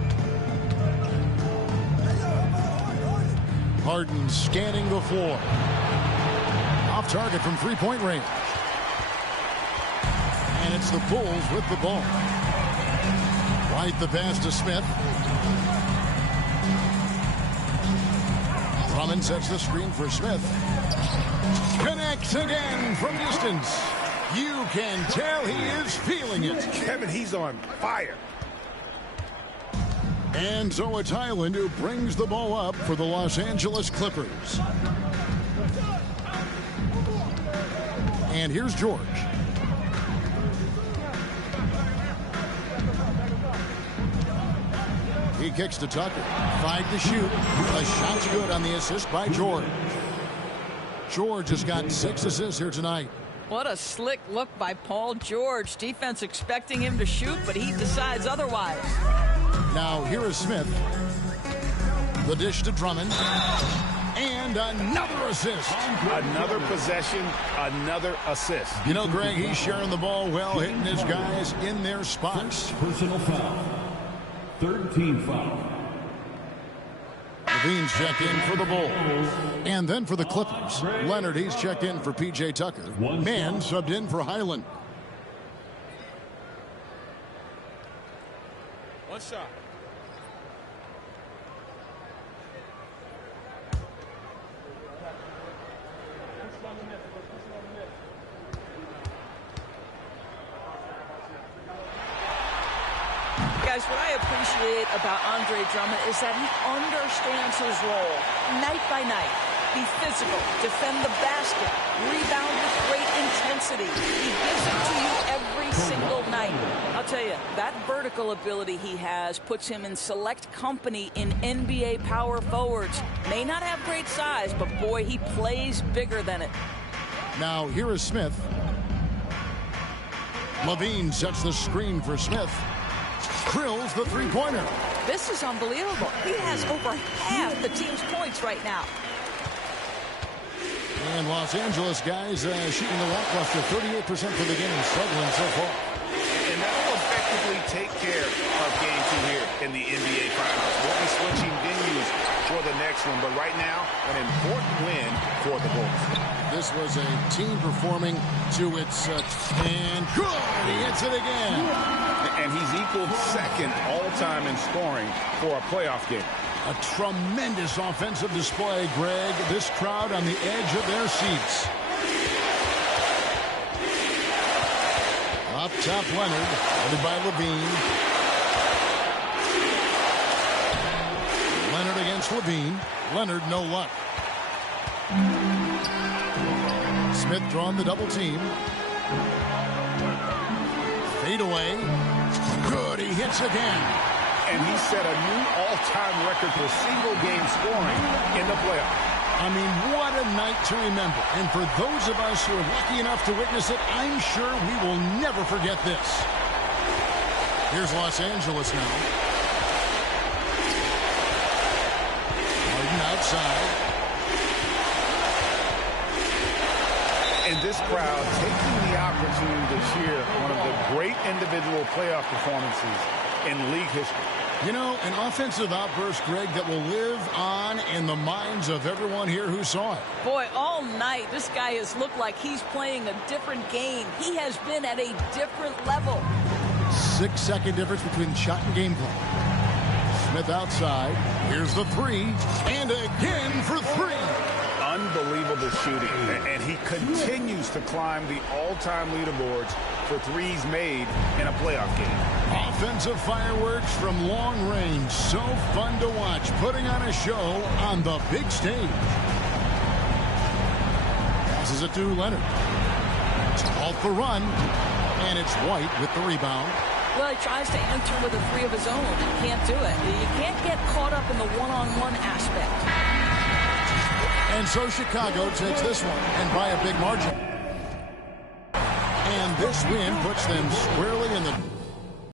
Harden scanning the floor. Off target from three-point range. And it's the Bulls with the ball. White the pass to Smith. Drummond sets the screen for Smith. Connects again from distance. You can tell he is feeling it. Kevin, he's on fire. And so it's Highland who brings the ball up for the Los Angeles Clippers. And here's George. He kicks to Tucker. 5 to shoot. The shot's good on the assist by George. George has got 6 assists here tonight. What a slick look by Paul George. Defense expecting him to shoot, but he decides otherwise. Now here is Smith. The dish to Drummond. And another assist. Another possession, another assist. You know, Greg, he's sharing the ball well, hitting his guys in their spots. Personal foul. Third team foul. Levine's checked in for the Bulls. And then for the Clippers. Leonard, he's checked in for P.J. Tucker. Mann subbed in for Highland. One shot. Guys, what I appreciate about Andre Drummond is that he understands his role night by night. Be physical, defend the basket, rebound with great intensity. He gives it to you every single night. I'll tell you, that vertical ability he has puts him in select company in NBA power forwards. May not have great size, but boy, he plays bigger than it. Now here is Smith. Levine sets the screen for Smith. Drills the three-pointer. This is unbelievable. He has over half the team's points right now. And Los Angeles guys shooting the lackluster 38% for the game, struggling so far. And that will effectively take care of game 2 here in the NBA Finals. We'll be switching venues for the next one, but right now, an important win for the Bulls. This was a team performing to its and good. He hits it again. And he's equaled second all-time in scoring for a playoff game. A tremendous offensive display, Greg. This crowd on the edge of their seats. Up top, Leonard, headed by Levine. Leonard against Levine. Leonard, no luck. Smith drawing the double team. Fade away. Good, he hits again. And he set a new all-time record for single-game scoring in the playoffs. I mean, what a night to remember. And for those of us who are lucky enough to witness it, I'm sure we will never forget this. Here's Los Angeles now. Harden outside. And this crowd taking the opportunity to cheer one of the great individual playoff performances in league history. You know, an offensive outburst, Greg, that will live on in the minds of everyone here who saw it. Boy, all night, this guy has looked like he's playing a different game. He has been at a different level. 6-second difference between shot and game clock. Smith outside. Here's the three. And again for three. Unbelievable shooting. And he continues to climb the all-time leaderboards for threes made in a playoff game. Offensive fireworks from long range. So fun to watch. Putting on a show on the big stage. Passes it to Leonard. It's off the run. And it's White with the rebound. Well, he tries to answer with a three of his own and can't do it. You can't get caught up in the one-on-one aspect. And so Chicago takes this one, and by a big margin. And this win puts them squarely in the